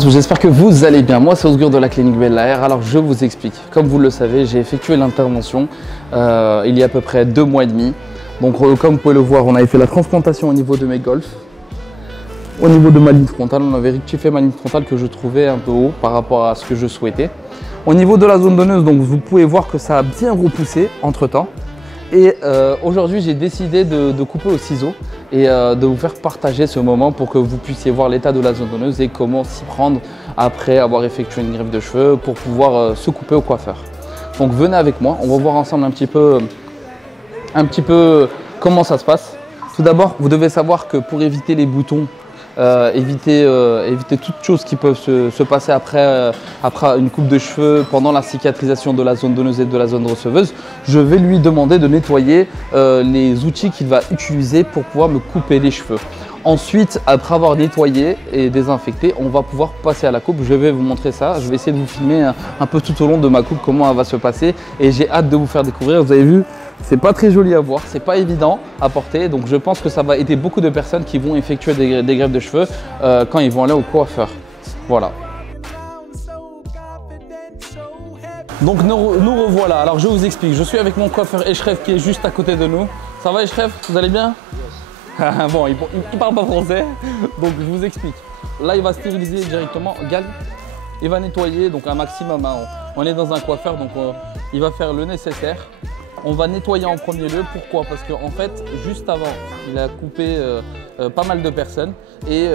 partout, j'espère que vous allez bien. Moi c'est Osgur de la clinique Bella. Alors je vous explique. Comme vous le savez, j'ai effectué l'intervention il y a à peu près 2 mois et demi. Donc comme vous pouvez le voir, on avait fait la transplantation au niveau de mes golfs. Au niveau de ma ligne frontale, on avait rectifié ma ligne frontale que je trouvais un peu haut par rapport à ce que je souhaitais. Au niveau de la zone donneuse, donc vous pouvez voir que ça a bien repoussé entre temps. Et aujourd'hui, j'ai décidé de couper au ciseau et de vous faire partager ce moment pour que vous puissiez voir l'état de la zone donneuse et comment s'y prendre après avoir effectué une greffe de cheveux pour pouvoir se couper au coiffeur. Donc venez avec moi, on va voir ensemble un petit peu comment ça se passe. Tout d'abord, vous devez savoir que pour éviter les boutons, éviter toutes choses qui peuvent se passer après une coupe de cheveux, pendant la cicatrisation de la zone donneuse et de la zone receveuse, je vais lui demander de nettoyer les outils qu'il va utiliser pour pouvoir me couper les cheveux. Ensuite, après avoir nettoyé et désinfecté, on va pouvoir passer à la coupe. Je vais vous montrer ça. Je vais essayer de vous filmer un peu tout au long de ma coupe comment elle va se passer et j'ai hâte de vous faire découvrir. Vous avez vu, c'est pas très joli à voir, c'est pas évident à porter. Donc je pense que ça va aider beaucoup de personnes qui vont effectuer des greffes de cheveux quand ils vont aller au coiffeur. Voilà. Donc nous revoilà. Alors je vous explique. Je suis avec mon coiffeur Eshref qui est juste à côté de nous. Ça va Eshref? Vous allez bien? Bon, il parle pas français, donc je vous explique. Là, il va stériliser directement. Gal, il va nettoyer, donc un maximum. Hein. On est dans un coiffeur, donc il va faire le nécessaire. On va nettoyer en premier lieu. Pourquoi? Parce qu'en fait, juste avant, il a coupé pas mal de personnes. Et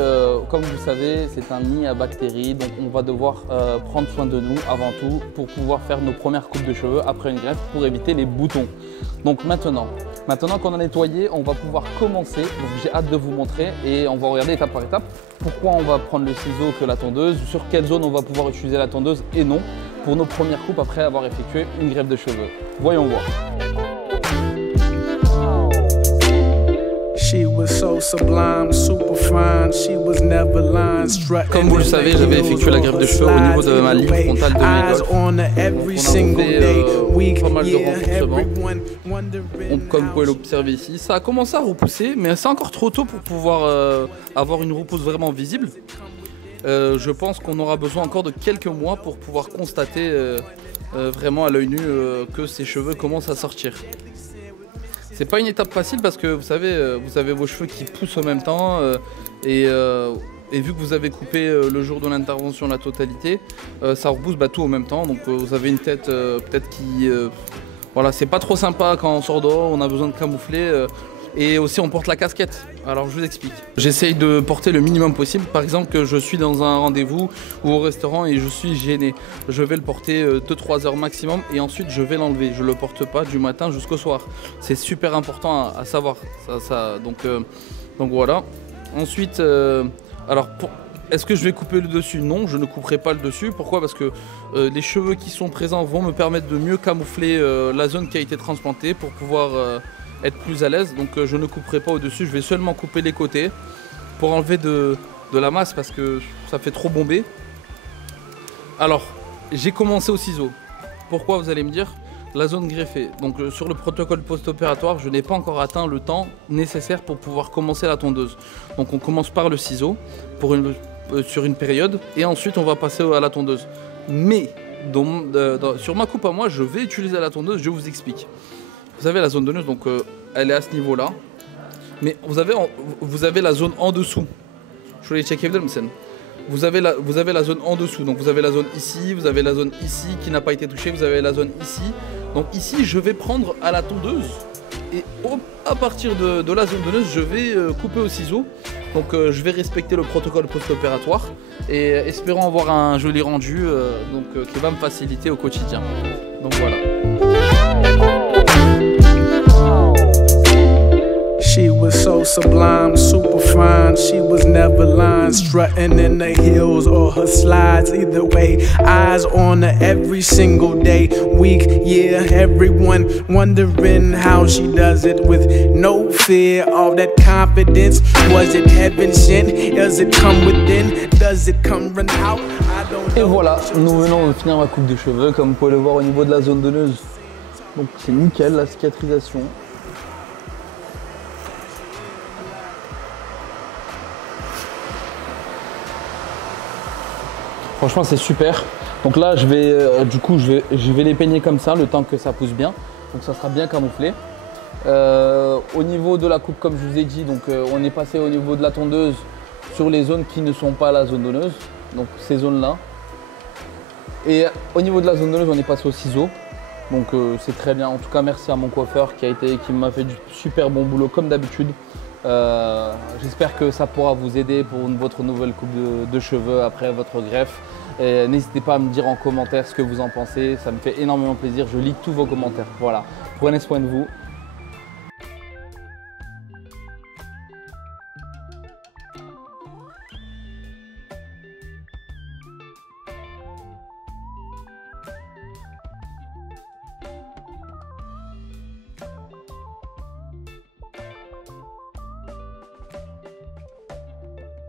comme vous savez, c'est un nid à bactéries. Donc on va devoir prendre soin de nous avant tout pour pouvoir faire nos premières coupes de cheveux après une greffe pour éviter les boutons. Donc maintenant qu'on a nettoyé, on va pouvoir commencer. Donc j'ai hâte de vous montrer et on va regarder étape par étape pourquoi on va prendre le ciseau que la tondeuse, sur quelle zone on va pouvoir utiliser la tondeuse et non pour nos premières coupes après avoir effectué une greffe de cheveux. Voyons voir. Comme vous le savez, j'avais effectué la greffe de cheveux au niveau de ma ligne frontale de mes golfs. On a fait pas mal de renforcement. Comme vous pouvez l'observer ici, ça a commencé à repousser, mais c'est encore trop tôt pour pouvoir avoir une repousse vraiment visible. Je pense qu'on aura besoin encore de quelques mois pour pouvoir constater vraiment à l'œil nu que ces cheveux commencent à sortir. C'est pas une étape facile parce que vous avez vos cheveux qui poussent en même temps et vu que vous avez coupé le jour de l'intervention la totalité, ça repousse tout en même temps. Donc vous avez une tête peut-être qui... voilà, c'est pas trop sympa quand on sort dehors, on a besoin de camoufler. Et aussi on porte la casquette. Alors je vous explique. J'essaye de porter le minimum possible. Par exemple que je suis dans un rendez-vous ou au restaurant et je suis gêné. Je vais le porter 2-3 heures maximum et ensuite je vais l'enlever. Je ne le porte pas du matin jusqu'au soir. C'est super important à savoir. Donc voilà. Ensuite, est-ce que je vais couper le dessus? Non, je ne couperai pas le dessus. Pourquoi? Parce que les cheveux qui sont présents vont me permettre de mieux camoufler la zone qui a été transplantée pour pouvoir... être plus à l'aise, donc je ne couperai pas au-dessus, je vais seulement couper les côtés pour enlever de la masse parce que ça fait trop bomber. Alors, j'ai commencé au ciseau. Pourquoi, vous allez me dire? La zone greffée. Donc sur le protocole post-opératoire, je n'ai pas encore atteint le temps nécessaire pour pouvoir commencer la tondeuse. Donc on commence par le ciseau sur une période et ensuite on va passer à la tondeuse. Mais sur ma coupe à moi, je vais utiliser la tondeuse, je vous explique. Vous avez la zone donneuse, donc elle est à ce niveau-là. Mais vous avez la zone en dessous. Je voulais checker vous avez la zone en dessous. Donc vous avez la zone ici, vous avez la zone ici qui n'a pas été touchée, vous avez la zone ici. Donc ici, je vais prendre à la tondeuse. Et à partir de la zone donneuse, je vais couper au ciseau. Donc je vais respecter le protocole post-opératoire. Et espérons avoir un joli rendu qui va me faciliter au quotidien. Donc voilà. She was so sublime, super fine. She was never lying, strutting in the heels or her slides. Either way, eyes on her every single day, week, year. Everyone wondering how she does it with no fear. All that confidence, was it heaven sent? Does it come within? Does it come run out? I don't know. Et voilà, nous venons de finir ma coupe de cheveux. Comme vous pouvez le voir au niveau de la zone donneuse, donc c'est nickel la cicatrisation. Franchement, c'est super. Donc là, je vais les peigner comme ça le temps que ça pousse bien. Donc ça sera bien camouflé. Au niveau de la coupe, comme je vous ai dit, donc, on est passé au niveau de la tondeuse sur les zones qui ne sont pas la zone donneuse. Donc ces zones-là. Et au niveau de la zone donneuse, on est passé au ciseau. Donc c'est très bien. En tout cas, merci à mon coiffeur qui m'a fait du super bon boulot comme d'habitude. J'espère que ça pourra vous aider pour votre nouvelle coupe de cheveux après votre greffe. N'hésitez pas à me dire en commentaire ce que vous en pensez. Ça me fait énormément plaisir. Je lis tous vos commentaires. Voilà. Prenez soin de vous.